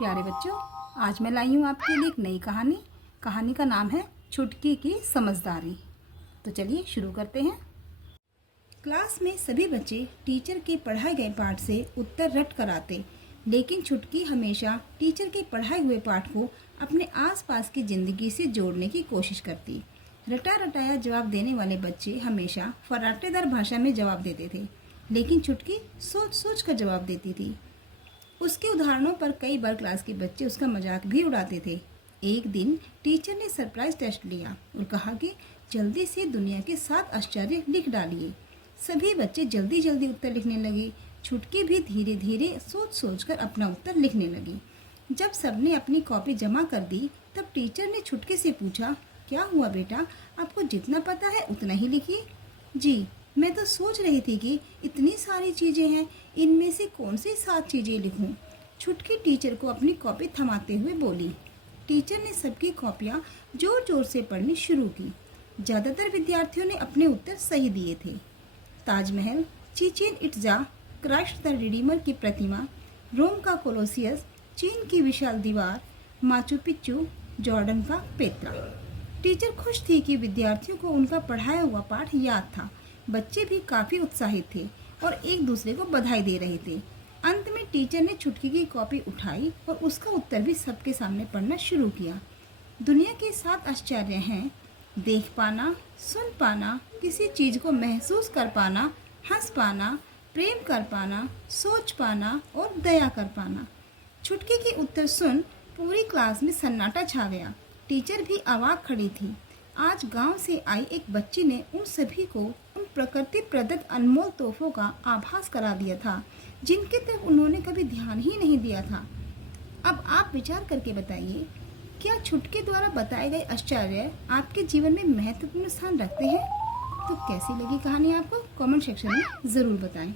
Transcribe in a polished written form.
प्यारे बच्चों, आज मैं लाई हूँ आपके लिए एक नई कहानी। कहानी का नाम है छुटकी की समझदारी। तो चलिए शुरू करते हैं। क्लास में सभी बच्चे टीचर के पढ़ाए गए पाठ से उत्तर रट कर आते, लेकिन छुटकी हमेशा टीचर के पढ़ाए हुए पाठ को अपने आसपास की जिंदगी से जोड़ने की कोशिश करती। रटा रटाया जवाब देने वाले बच्चे हमेशा फर्राटेदार भाषा में जवाब देते थे, लेकिन छुटकी सोच सोच कर जवाब देती थी। उसके उदाहरणों पर कई बार क्लास के बच्चे उसका मजाक भी उड़ाते थे। एक दिन टीचर ने सरप्राइज टेस्ट लिया और कहा कि जल्दी से दुनिया के 7 आश्चर्य लिख डालिए। सभी बच्चे जल्दी जल्दी उत्तर लिखने लगे। छुटकी भी धीरे धीरे सोच सोच कर अपना उत्तर लिखने लगी। जब सबने अपनी कॉपी जमा कर दी, तब टीचर ने छुटकी से पूछा, क्या हुआ बेटा, आपको जितना पता है उतना ही लिखिए। जी, मैं तो सोच रही थी कि इतनी सारी चीज़ें हैं, इनमें से कौन सी 7 चीज़ें लिखूं? छुटकी टीचर को अपनी कॉपी थमाते हुए बोली। टीचर ने सबकी कॉपियाँ जोर जोर से पढ़नी शुरू की। ज़्यादातर विद्यार्थियों ने अपने उत्तर सही दिए थे। Taj Mahal, Chichen Itza, Christ the Redeemer की प्रतिमा, रोम का कोलोसियस, चीन की विशाल दीवार, माचू पिच्चू, जॉर्डन का पेत्रा। टीचर खुश थी कि विद्यार्थियों को उनका पढ़ाया हुआ पाठ याद था। बच्चे भी काफ़ी उत्साहित थे और एक दूसरे को बधाई दे रहे थे। अंत में टीचर ने छुटकी की कॉपी उठाई और उसका उत्तर भी सबके सामने पढ़ना शुरू किया। दुनिया के 7 आश्चर्य हैं: देख पाना, सुन पाना, किसी चीज़ को महसूस कर पाना, हंस पाना, प्रेम कर पाना, सोच पाना और दया कर पाना। छुटकी के उत्तर सुन पूरी क्लास में सन्नाटा छा गया। टीचर भी अवाक खड़ी थी। आज गांव से आई एक बच्ची ने उन सभी को उन प्रकृति प्रदत्त अनमोल तोहफों का आभास करा दिया था, जिनके तरफ उन्होंने कभी ध्यान ही नहीं दिया था। अब आप विचार करके बताइए, क्या छुटके द्वारा बताए गए आश्चर्य आपके जीवन में महत्वपूर्ण स्थान रखते हैं? तो कैसी लगी कहानी आपको? कमेंट सेक्शन में ज़रूर बताएं।